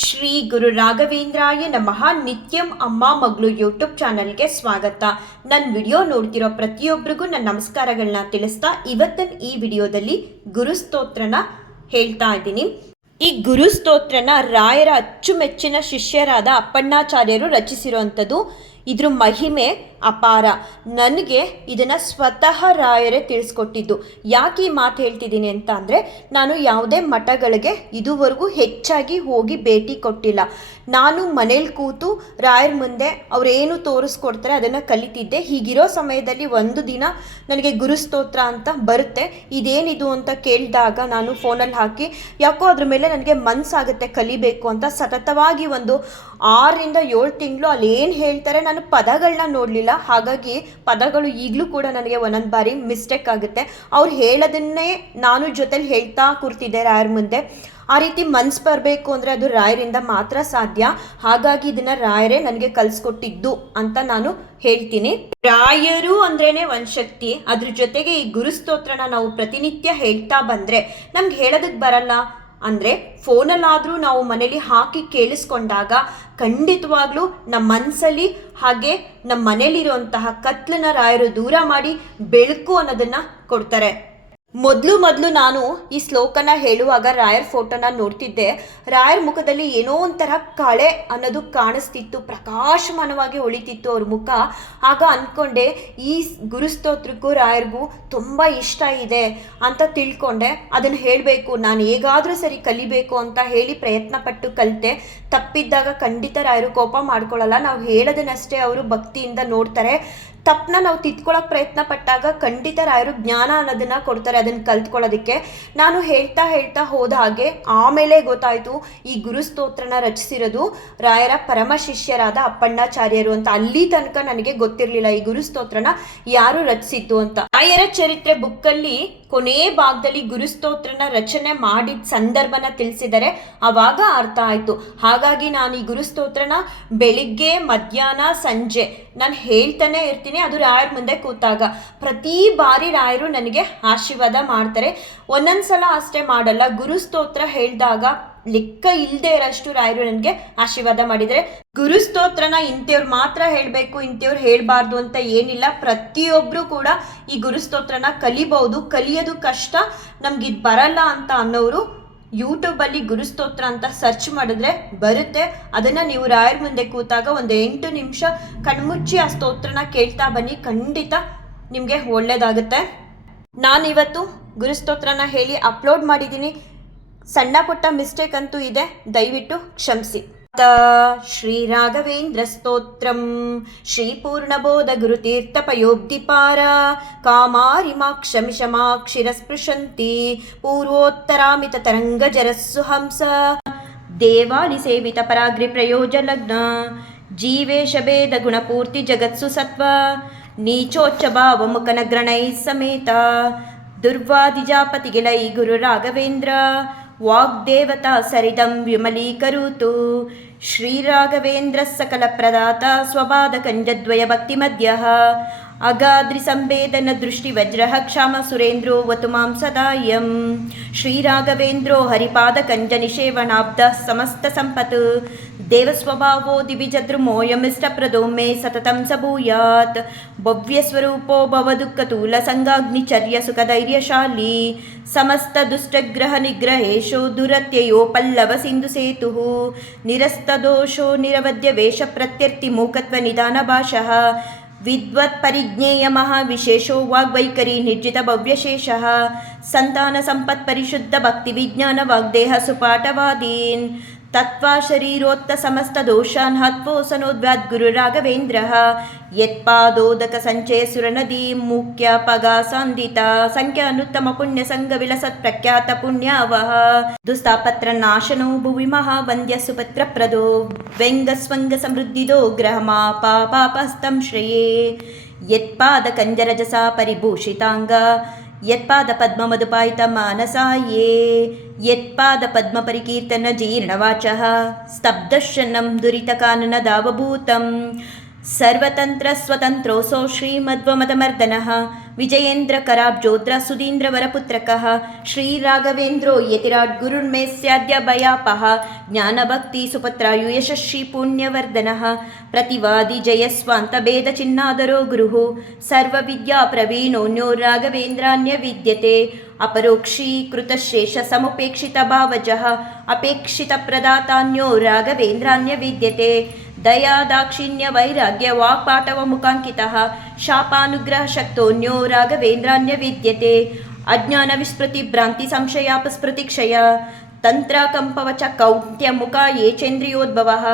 ಶ್ರೀ ಗುರು ರಾಘವೇಂದ್ರಾಯ ನಮಃ. ನಿತ್ಯಂ ಅಮ್ಮ ಮಗಳು ಯೂಟ್ಯೂಬ್ ಚಾನಲ್ಗೆ ಸ್ವಾಗತ. ನನ್ನ ವಿಡಿಯೋ ನೋಡ್ತಿರೋ ಪ್ರತಿಯೊಬ್ಬರಿಗೂ ನನ್ನ ನಮಸ್ಕಾರಗಳನ್ನ ತಿಳಿಸ್ತಾ ಇವತ್ತಿನ ಈ ವಿಡಿಯೋದಲ್ಲಿ ಗುರುಸ್ತೋತ್ರನ ಹೇಳ್ತಾ ಇದ್ದೀನಿ. ಈ ಗುರುಸ್ತೋತ್ರನ ರಾಯರ ಅಚ್ಚುಮೆಚ್ಚಿನ ಶಿಷ್ಯರಾದ ಅಪ್ಪಣ್ಣಾಚಾರ್ಯರು ರಚಿಸಿರುವಂಥದ್ದು ಇದ್ರ ಮಹಿಮೆ ಅಪಾರ. ನನಗೆ ಇದನ್ನು ಸ್ವತಃ ರಾಯರೇ ತಿಳಿಸ್ಕೊಟ್ಟಿದ್ದು. ಯಾಕೆ ಈ ಮಾತು ಹೇಳ್ತಿದ್ದೀನಿ ಅಂತ ಅಂದರೆ, ನಾನು ಯಾವುದೇ ಮಠಗಳಿಗೆ ಇದುವರೆಗೂ ಹೆಚ್ಚಾಗಿ ಹೋಗಿ ಭೇಟಿ ಕೊಟ್ಟಿಲ್ಲ. ನಾನು ಮನೇಲಿ ಕೂತು ರಾಯರ ಮುಂದೆ ಅವರೇನು ತೋರಿಸ್ಕೊಡ್ತಾರೆ ಅದನ್ನು ಕಲಿತಿದ್ದೆ. ಹೀಗಿರೋ ಸಮಯದಲ್ಲಿ ಒಂದು ದಿನ ನನಗೆ ಗುರುಸ್ತೋತ್ರ ಅಂತ ಬರುತ್ತೆ. ಇದೇನಿದು ಅಂತ ಕೇಳಿದಾಗ ನಾನು ಫೋನಲ್ಲಿ ಹಾಕಿ, ಯಾಕೋ ಅದ್ರ ಮೇಲೆ ನನಗೆ ಮನಸ್ಸಾಗುತ್ತೆ ಕಲಿಬೇಕು ಅಂತ ಸತತವಾಗಿ ಒಂದು ಆರರಿಂದ ಏಳು ತಿಂಗಳು ಅಲ್ಲಿ ಏನು ಹೇಳ್ತಾರೆ ನಾನು ಪದಗಳನ್ನ ನೋಡಲಿಲ್ಲ. ಹಾಗಾಗಿ ಪದಗಳು ಈಗಲೂ ಕೂಡ ನನಗೆ ಒಂದೊಂದು ಬಾರಿ ಮಿಸ್ಟೇಕ್ ಆಗುತ್ತೆ. ಅವ್ರು ಹೇಳೋದನ್ನೇ ನಾನು ಜೊತೆಲಿ ಹೇಳ್ತಾ ಕೂರ್ತಿದ್ದೆ ರಾಯರ ಮುಂದೆ. ಆ ರೀತಿ ಮನ್ಸು ಬರಬೇಕು ಅಂದರೆ ಅದು ರಾಯರಿಂದ ಮಾತ್ರ ಸಾಧ್ಯ. ಹಾಗಾಗಿ ಇದನ್ನ ರಾಯರೇ ನನಗೆ ಕಲಿಸ್ಕೊಟ್ಟಿದ್ದು ಅಂತ ನಾನು ಹೇಳ್ತೀನಿ. ರಾಯರು ಅಂದ್ರೇನೆ ಒಂದು ಶಕ್ತಿ. ಅದ್ರ ಜೊತೆಗೆ ಈ ಗುರುಸ್ತೋತ್ರನ ನಾವು ಪ್ರತಿನಿತ್ಯ ಹೇಳ್ತಾ ಬಂದರೆ ನಮ್ಗೆ ಹೇಳೋದಕ್ಕೆ ಬರಲ್ಲ. ಅಂದರೆ ಫೋನಲ್ಲಾದರೂ ನಾವು ಮನೇಲಿ ಹಾಕಿ ಕೇಳಿಸ್ಕೊಂಡಾಗ ಖಂಡಿತವಾಗ್ಲೂ ನಮ್ಮ ಮನಸ್ಸಲ್ಲಿ ಹಾಗೆ ನಮ್ಮ ಮನೇಲಿರುವಂತಹ ಕತ್ಲನ್ನ ರಾಯರು ದೂರ ಮಾಡಿ ಬೆಳಕು ಅನ್ನೋದನ್ನ ಕೊಡ್ತಾರೆ. ಮೊದಲು ಮೊದಲು ನಾನು ಈ ಶ್ಲೋಕನ ಹೇಳುವಾಗ ರಾಯರ್ ಫೋಟೋನ ನೋಡ್ತಿದ್ದೆ. ರಾಯರ್ ಮುಖದಲ್ಲಿ ಏನೋ ಒಂಥರ ಕಳೆ ಅನ್ನೋದು ಕಾಣಿಸ್ತಿತ್ತು, ಪ್ರಕಾಶಮಾನವಾಗಿ ಉಳಿತಿತ್ತು ಅವ್ರ ಮುಖ. ಆಗ ಅಂದ್ಕೊಂಡೆ ಈ ಗುರುಸ್ತೋತ್ರಕ್ಕೂ ರಾಯರ್ಗೂ ತುಂಬ ಇಷ್ಟ ಇದೆ ಅಂತ ತಿಳ್ಕೊಂಡೆ. ಅದನ್ನು ಹೇಳಬೇಕು, ನಾನು ಹೇಗಾದರೂ ಸರಿ ಕಲಿಬೇಕು ಅಂತ ಹೇಳಿ ಪ್ರಯತ್ನ ಪಟ್ಟು ಕಲಿತೆ. ತಪ್ಪಿದ್ದಾಗ ಖಂಡಿತ ರಾಯರು ಕೋಪ ಮಾಡ್ಕೊಳ್ಳಲ್ಲ ನಾವು ಹೇಳೋದನ್ನಷ್ಟೇ ಅವರು ಭಕ್ತಿಯಿಂದ ನೋಡ್ತಾರೆ. ತಪ್ಪನ್ನ ನಾವು ತಿದ್ಕೊಳ್ಳೋಕೆ ಪ್ರಯತ್ನ ಪಟ್ಟಾಗ ಖಂಡಿತ ರಾಯರು ಜ್ಞಾನ ಅನ್ನೋದನ್ನ ಕೊಡ್ತಾರೆ, ಅದನ್ನು ಕಲ್ತ್ಕೊಳ್ಳೋದಕ್ಕೆ. ನಾನು ಹೇಳ್ತಾ ಹೇಳ್ತಾ ಹೋದ ಹಾಗೆ ಆಮೇಲೆ ಗೊತ್ತಾಯಿತು, ಈ ಗುರುಸ್ತೋತ್ರನ ರಚಿಸಿರೋದು ರಾಯರ ಪರಮ ಶಿಷ್ಯರಾದ ಅಪ್ಪಣ್ಣಾಚಾರ್ಯರು ಅಂತ. ಅಲ್ಲಿ ತನಕ ನನಗೆ ಗೊತ್ತಿರಲಿಲ್ಲ ಈ ಗುರುಸ್ತೋತ್ರನ ಯಾರು ರಚಿಸಿದ್ದು ಅಂತ. ರಾಯರ ಚರಿತ್ರೆ ಬುಕ್ಕಲ್ಲಿ ಕೊನೆ ಭಾಗದಲ್ಲಿ ಗುರುಸ್ತೋತ್ರನ ರಚನೆ ಮಾಡಿದ ಸಂದರ್ಭನ ತಿಳಿಸಿದರೆ ಅವಾಗ ಅರ್ಥ ಆಯಿತು. ಹಾಗಾಗಿ ನಾನು ಈ ಗುರುಸ್ತೋತ್ರನ ಬೆಳಿಗ್ಗೆ, ಮಧ್ಯಾಹ್ನ, ಸಂಜೆ ನಾನು ಹೇಳ್ತಾನೆ ಇರ್ತೀನಿ. ಅದು ರಾಯರ ಮುಂದೆ ಕೂತಾಗ. ಪ್ರತಿ ಬಾರಿ ರಾಯರು ನನಗೆ ಆಶೀರ್ವಾದ ಮಾಡ್ತಾರೆ. ಒಂದೊಂದು ಸಲ ಅಷ್ಟೇ ಮಾಡಲ್ಲ. ಗುರುಸ್ತೋತ್ರ ಹೇಳಿದಾಗ ಲೆಕ್ಕ ಇಲ್ಲದೆ ಇರೋಷ್ಟು ರಾಯರು ನನಗೆ ಆಶೀರ್ವಾದ ಮಾಡಿದರೆ ಗುರು ಸ್ತೋತ್ರನ ಇಂಥವ್ರು ಮಾತ್ರ ಹೇಳಬೇಕು, ಇಂಥವ್ರು ಹೇಳಬಾರ್ದು ಅಂತ ಏನಿಲ್ಲ. ಪ್ರತಿಯೊಬ್ಬರು ಕೂಡ ಈ ಗುರು ಸ್ತೋತ್ರನ ಕಲಿಬಹುದು. ಕಲಿಯೋದು ಕಷ್ಟ. ನಮ್ಗೆ ಇದು ಬರಲ್ಲ ಅಂತ ಅನ್ನೋರು ಯೂಟ್ಯೂಬಲ್ಲಿ ಗುರುಸ್ತೋತ್ರ ಅಂತ ಸರ್ಚ್ ಮಾಡಿದ್ರೆ ಬರುತ್ತೆ. ಅದನ್ನು ನೀವು ರಾಯರ ಮುಂದೆ ಕೂತಾಗ ಒಂದು ಎಂಟು ನಿಮಿಷ ಕಣ್ಮುಚ್ಚಿ ಆ ಸ್ತೋತ್ರನ ಕೇಳ್ತಾ ಬನ್ನಿ. ಖಂಡಿತ ನಿಮಗೆ ಒಳ್ಳೇದಾಗುತ್ತೆ. ನಾನಿವತ್ತು ಗುರುಸ್ತೋತ್ರನ ಹೇಳಿ ಅಪ್ಲೋಡ್ ಮಾಡಿದ್ದೀನಿ. ಸಣ್ಣ ಪುಟ್ಟ ಮಿಸ್ಟೇಕ್ ಅಂತೂ ಇದೆ. ದಯವಿಟ್ಟು ಕ್ಷಮಿಸಿ. ಶ್ರೀ ರಾಘವೇಂದ್ರ ಸ್ತೋತ್ರಂ. ಕಾಮಾರಿ ಮಾಕ್ಷಿರ ಸ್ಪೃಶಂತಿ ಪೂರ್ವೋತ್ತರಾಮಿತ ತರಂಗಜರಸ್ಸು ಹಂಸ ದೇವಾಲಿ ಸೇವಿತ ಪರಾಗ್ರಿ ಪ್ರಯೋಜನಗ್ನ ಜೀವೇಶ ಭೇದ ಗುಣಪೂರ್ತಿ ಜಗತ್ಸು ಸತ್ವ. ನೀಚೋಚ್ಚ ಭಾವ ಮುಖನಗ್ರಣೈ ಸಮೇತ. ದುರ್ವಾದಿಜಾಪತಿಗಿಲೈ ಗುರು ರಾಘವೇಂದ್ರ. वाग्देवता सरितं विमलीकरोतु श्रीराघवेन्द्रः सकलप्रदाता स्वपादकञ्जद्वयभक्तिमद्यः अगाध्रिसंवेदनदृष्टिवज्रः क्षामसुरेन्द्रो वतु मां सदायम्। श्रीराघवेन्द्रो हरिपादकञ्जनिषेवणाब्दः समस्तसम्पत्। देवस्वभावो दिविजद्रुमोऽयमिष्टप्रदो मे सततं स भूयात्। भव्यस्वरूपो भवदुःखतुलसङ्गाग्निचर्य सुखधैर्यशाली समस्तदुष्टग्रहनिग्रहेषु दुरत्ययो पल्लवसिन्धुसेतुः। निरस्तदोषो निरवद्य वेषप्रत्यर्तिमूकत्वनिधानभाषः विद्वत्परिज्ञेयमः विशेषो वाग्वैकरी निर्जितभव्यशेषः सन्तानसम्पत्परिशुद्धभक्तिविज्ञानवाग्देहसुपाठवादीन् తత్వా శరీరోత్త సమస్త దోషాన్ హత్వోసనోద్వాద్ గురురాఘవేంద్ర యత్పాదోదక సంచేసుర నదీ ముఖ్య పగాసాందిత సంఖ్యానుత్తమ పుణ్య సంగ విలసత్ ప్రఖ్యాత పుణ్యావహ దుస్తాపత్ర నాశనో భువి మహావంద్య సుపత్ర ప్రదో వ్యంగ స్వంగ సమృద్ధిదో గ్రహమా పాపాపస్తం శ్రేయే. యత్పాద కంజరజసా పరిభూషితాంగ यत्पादपद्ममदुपायत मानसा ये यत्पादपद्मपरिकीर्तनजीर्णवाचः स्तब्धशनं दुरितकाननधावभूतं ಸಂಚಯ ಸುರನದಿ ಮುಖ್ಯ ಪಗ ಸಂದಿತ ಸುಧೀಂದ್ರ ಪುಣ್ಯ ಶ್ರೀರಾಘವೇಂದ್ರೋ ವಿಲಸತ್ ಪ್ರಖ್ಯಾತ ಸ್ಯಾದ್ಯ ದುಸ್ತಾಪತ್ರ ಜ್ಞಾನಭಕ್ತಿ ಸುಪತ್ರಾಯು ಯಶಸ್ವಿ ಸುಪತ್ರ ಪ್ರತಿವಾದಿ ಜಯಸ್ವಾಂತ ಭೇದ ಚಿನ್ನಾದರೋ ಗುರುಹು ಸರ್ವವಿದ್ಯಾ ಪ್ರವೀಣೋನ್ಯೋ ರಾಘವೇಂದ್ರಾನ್ಯ ವಿದ್ಯತೆ ಅಪರೋಕ್ಷೀಕೃತಶೇಷ ಸಮುಪೇಕ್ಷಿತ ಭಾವಜ ಅಪೇಕ್ಷಿತ ಪ್ರದಾತಾನ್ಯೋ ರಾಘವೇಂದ್ರಾನ್ಯ ಯತ್ಪಾದ दया दाक्षिण्यवैराग्यवाक्पाटवमुकाङ्कितः शापानुग्रहशक्तोऽन्यो राघवेन्द्रान्य विद्यते अज्ञानविस्मृतिभ्रान्तिसंशयापस्मृतिक्षया तन्त्राकम्पव च कौत्यमुखा ये चेन्द्रियोद्भवः।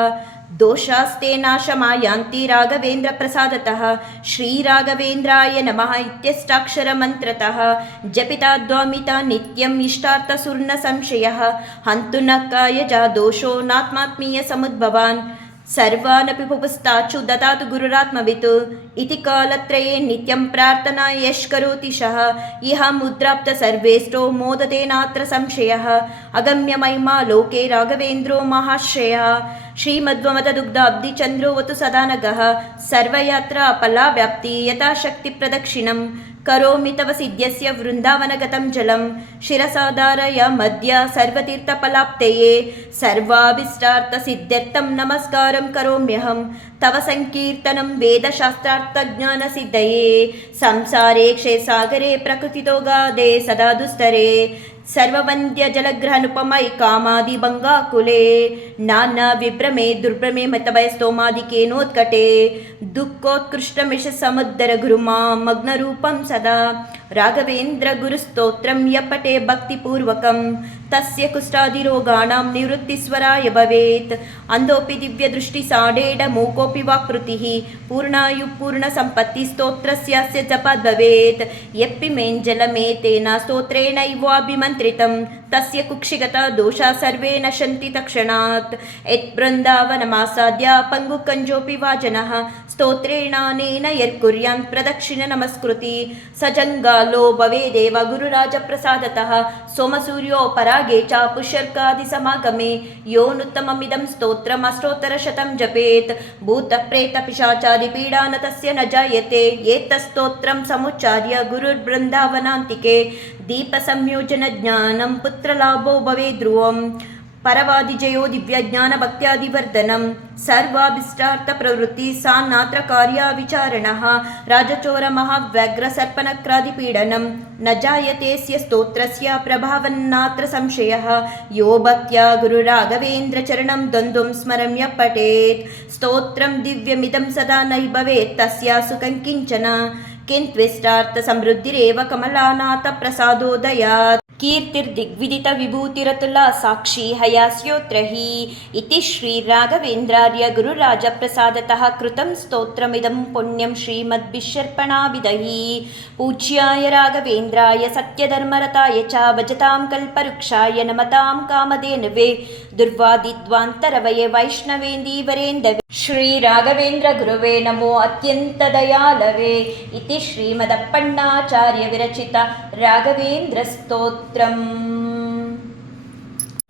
दोषास्तेनाशमा यान्ति राघवेन्द्रप्रसादतः। श्रीराघवेन्द्राय नमः इत्यष्टाक्षरमन्त्रतः। जपिता ध्वमिता नित्यम् इष्टार्थसूर्णसंशयः। हन्तु नक्काय च दोषो नात्मात्मीयसमुद्भवान्। सर्वानपि पुपुस्ताचु ददातु गुरुरात्मवित्। इति कालत्रये नित्यं प्रार्थना यः करोति शः। इह मुद्राप्त सर्वेष्टो मोदते नात्र संशयः अगम्यमहिमा लोके राघवेन्द्रो महाश्रयः। श्रीमद्वमददुग्धाब्धिचन्द्रोऽवतु सदा नगः सर्वयात्रा फलाव्याप्ति यथाशक्तिप्रदक्षिणं కరోమి తవ సిద్ధ్యస్య వృందావనగతం జలం శిరసాధారయ మధ్య సర్వతీర్థఫలాప్తయే సర్వాభిష్టార్థ సిద్ధ్యర్థం నమస్కారం కరోమ్యహం తవ సంకీర్తనం వేదశాస్త్రార్థజ్ఞాన సిద్ధయే సంసారే క్షే సాగరే ప్రకృతితో గాదే సదా దుస్తరే సర్వవంద్య జలగ్రహనుపమై కామాది బంగాకులే నానా విభ్రమే దుర్భ్రమే మతవై స్తోమాదికేనోత్కటే దుఃఖోత్కృష్టమిష సముద్దర గురుమా మగ్నరూపం 的 రాఘవేంద్ర గురుస్తోత్రం యపటే భక్తిపూర్వకం తస్య కుష్టాదిరోగాణం నివృత్తిస్వరాయ భవేత్ అంధోపి దివ్యదృష్టి సాడేడ మూకోపి వాకృతి పూర్ణాయు పూర్ణ సంపత్తి స్తోత్రస్యాస్య జపద్ భవేత్ ఎప్పి మేంజలమేతేన స్తోత్రేణైవాభిమంత్రితం తస్య కుక్షిగత దోషా సర్వే నశంతి తక్షణాత్ యత్ బృందావనమాసాద్య పంగుకంజోపి వాజన స్తోత్రేణానేన యర్కుర్యాన్ ప్రదక్షిణ నమస్కృతి సజంగా गुरुराजप्रसादतः सोमसूर्यो परागे च पुष्यर्कादिसमागमे योनुत्तममिदं स्तोत्रमष्टोत्तरशतं जपेत् भूतप्रेतपिशाचादिपीडा न तस्य न जायते एतत्स्तोत्रं समुच्चार्य गुरुर्बृन्दावनान्तिके दीपसंयोजनज्ञानं पुत्रलाभो भवेत् ध्रुवम् परवादिजयो दिव्यज्ञानभक्त्यादिवर्धनं सर्वाभिष्टार्थप्रवृत्ति सा नात्र कार्याविचारणः। राजचोरमहाव्यग्रसर्पणक्रादिपीडनं न जायतेऽस्य स्तोत्रस्य प्रभावन्नात्र संशयः। यो भक्त्या गुरुराघवेन्द्रचरणं द्वन्द्वं स्मरम्य पठेत्। स्तोत्रं दिव्यमिदं सदा नै भवेत् तस्या सुखं किञ्चन। किन्त्विष्टार्थसमृद्धिरेव कमलानाथप्रसादोदयात् कीर्तिर्दिग्विदितविभूतिरतुला साक्षी हयास्योत्र हि इति श्रीराघवेन्द्रार्य गुरुराजप्रसादतः कृतं स्तोत्रमिदं पुण्यं श्रीमद्भिषर्पणाभिदैः पूज्याय राघवेन्द्राय सत्यधर्मरताय च भजतां कल्पवृक्षाय नमतां कामधेनवे दुर्वादिद्वान्तरवये वैष्णवेन्दीवरेन्दवे श्रीराघवेन्द्रगुरुवे नमो अत्यन्तदयालवे इति श्रीमदप्पण्णाचार्यविरचित ஸ்தோத்திரம்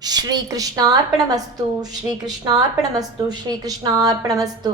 ஸ்ரீகிருஷ்ணார்ப்பணமஸ்து ஸ்ரீகிருஷ்ணார்ப்பணமஸ்து ஸ்ரீகிருஷ்ணார்ப்பணமஸ்து